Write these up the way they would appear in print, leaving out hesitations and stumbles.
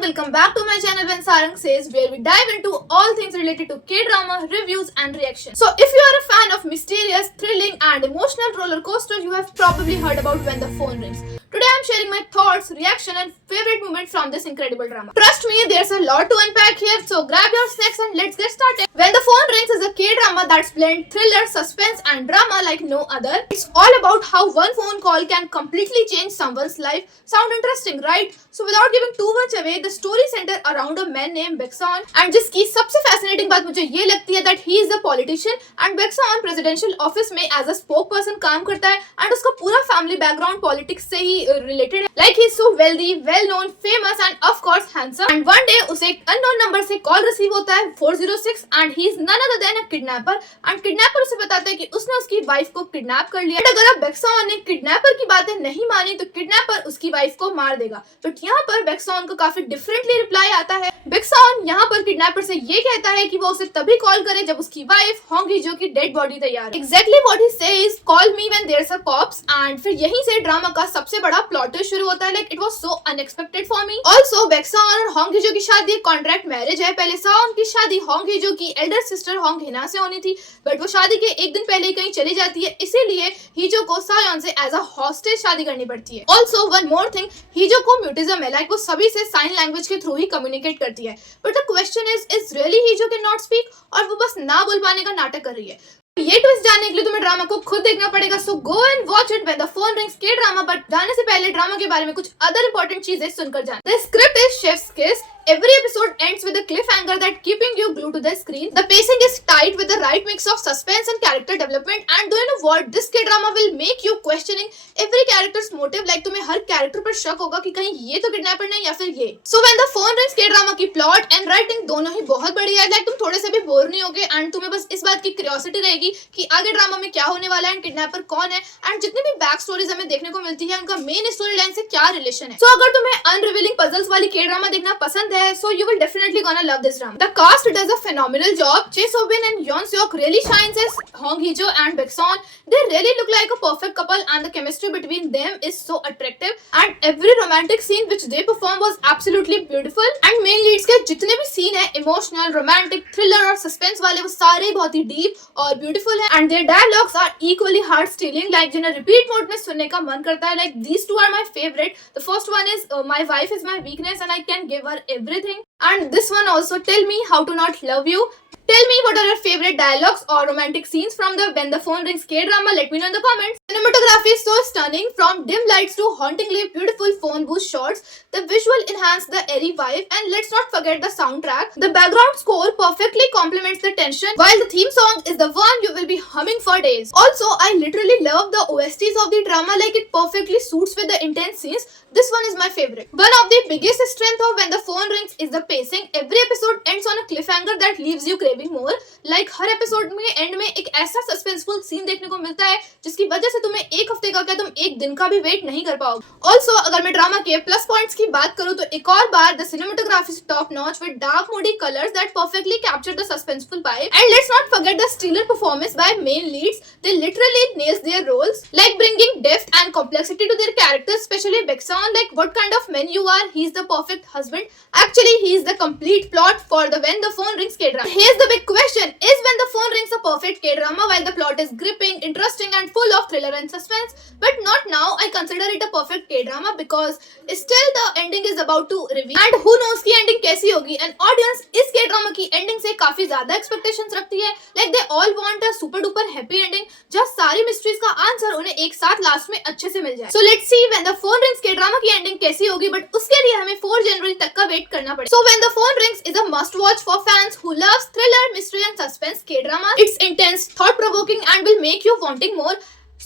and welcome back to my channel When Sarang Says, where we dive into all things related to K-drama, reviews and reactions. So if you are a fan of mysterious, thrilling and emotional roller coaster, you have probably heard about When the Phone Rings. Today I am sharing my thoughts, reaction and favorite moment from this incredible drama. Trust me, there's a lot to unpack here, so grab your snacks and let's get started. When the Phone Rings is a K-drama that's blends thriller, suspense and drama like no other. It's all about how one phone call can completely change someone's life. Sound interesting, right? So without giving too much away, the story centers around a man named Baekseon and जिसकी सबसे fascinating बात मुझे ये लगती है that he is a politician and Baekseon presidential office में as a spokesperson काम करता है and उसका पूरा family background politics से ही related है. Like he is so wealthy, well known, famous and of course handsome. And one day उसे एक unknown number से call receive होता है 406 and he is none other than a kidnapper and kidnapper उसे बताता है कि उसने उसकी wife को kidnap कर लिया. अगर अब Baekseon ने kidnapper की बातें नहीं मानी तो kidnapper उसकी wife को मार देगा. बट यहाँ पर Baekseon को काफी डिफरेंटली रिप्लाई आता है. Baekseon यहाँ पर किडनैपर से ये कहता है कि वो उसे तभी कॉल करे जब उसकी वाइफ होंगी जो की डेड बॉडी तैयार है. Exactly what he says, call me when there's a corpse. And फिर यहीं से ड्रामा का सबसे बड़ा प्लॉट शुरू होता है. Like it was so unexpected for me. Also Baekseon और होंग हीजो की शादी कॉन्ट्रैक्ट मैरिज है. पहले साओन की शादी होंग हीजो की एल्डर सिस्टर होंग हिना से होनी थी, बट वो शादी के एक दिन पहले कहीं चली जाती है, इसीलिए हीजो को सायोन से एज अ हॉस्टेज शादी करनी पड़ती है. Also one more thing, Heejo को म्यूटिज्म है, लाइक वो सभी से साइन लैंग्वेज के थ्रू ही कम्युनिकेट करती है. But the question is really Heejo can not speak और वो बस ना बोल पाने का नाटक कर रही है. ये ट्विस्ट जानने के लिए तुम्हें ड्रामा को खुद देखना पड़ेगा. So go and watch it when the phone rings के ड्रामा. बट जाने से पहले ड्रामा के बारे में कुछ अदर इंपॉर्टेंट चीजें सुनकर जाएं. द स्क्रिप्ट इज शेफ्स किस. Every episode ends with a cliffhanger that keeping you glued to the screen. The pacing is tight with the right mix of suspense and character development. And do you know what? This K-drama will make you questioning every character's motive. Like तुम्हें हर character पर शक होगा कि कहीं ये तो kidnapper नहीं या फिर ये. So when the phone rings K-drama की plot and writing दोनों ही बहुत बढ़िया है. Like तुम थोड़े से भी बोर नहीं होगे and तुम्हें बस इस बात की curiosity रहेगी कि आगे ड्रामा में क्या होने वाला है and kidnapper कौन है and जितनी भी बैक स्टोरीज हमें देखने को मिलती है उनका मेन स्टोरी लाइन से क्या रिलेशन है. So अगर तुम्हें अनरिवीलिंग पजल्स वाली K-drama देखना पसंद है, so you will definitely gonna love this drama. The cast does a phenomenal job. Chae So-bin and Yeon Seok really shines as Hong Hee-jo and Baekseon. They really look like a perfect couple and the chemistry between them is so attractive. And every romantic scene which they perform was absolutely beautiful. And main leads के जितने भी scene है emotional, romantic, thriller और suspense वाले वो सारे बहुत ही deep और beautiful है. And their dialogues are equally heart-stealing. Like जिन्हें repeat mode में सुनने का मन करता है. Like these two are my favorite. The first one is my wife is my weakness and I can give her everything. And this one also, tell me how to not love you. Tell me what are your favorite dialogues or romantic scenes from the When the Phone Rings K-drama. Let me know in the comments. Cinematography is so stunning, from dim lights to hauntingly beautiful phone booth shots. The visual enhance the airy vibe, and let's not forget the soundtrack. The background score perfectly complements the tension, while the theme song is the one you will be humming for days. Also, I literally love the OSTs of the drama. Like it perfectly suits with the intense scenes. This one is my favorite. One of the biggest strength of When the Phone Rings is the pacing. Every episode ends on a cliffhanger that leaves you craving more. Like her episode में and में एक ऐसा suspenseful scene देखने को मिलता है जिसकी वजह से तुम्हें एक हफ्ते का क्या तुम एक दिन का भी वेट नहीं कर पाओगे. ऑल्सो अगर मैं ड्रामा के प्लस पॉइंट्स की बात करूँ तो एक और बार the cinematography is top notch with dark moody colours that perfectly capture the suspenseful vibe. And let's not forget the stellar performance by main leads. They literally nails their roles, like bringing depth and complexity to their characters, especially Baekseon. Like what kind of man you are, he's the perfect husband. Actually, he's the complete plot for the When the Phone Rings K-drama. Here's the big question, is When the Phone Rings a perfect K-drama? While the plot is gripping, interesting and full of thriller and suspense, but not now. I consider it a perfect K-drama because still the ending is about to reveal, and who knows की ending कैसी होगी. And audience इस K-drama की ending से काफी ज्यादा expectations रखती है. Like they all want a super duper happy ending जहाँ सारी मिस्ट्रीज का आंसर उन्हें एक साथ लास्ट में अच्छे से मिल जाए. So let's see When the Phone Rings K-drama की एंडिंग कैसी होगी, बट उसके लिए हमें 4 जनवरी तक का वेट करना पड़ेगा. So When the Phone Rings is a must watch for fans who loves thriller, mystery and suspense K-drama. It's intense, thought provoking and will make you wanting more.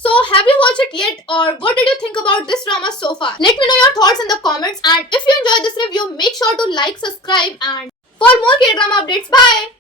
So have you watched it yet, or what did you think about this drama so far? Let me know your thoughts in the comments, and if you enjoyed this review, make sure to like, subscribe and for more K-drama updates. Bye.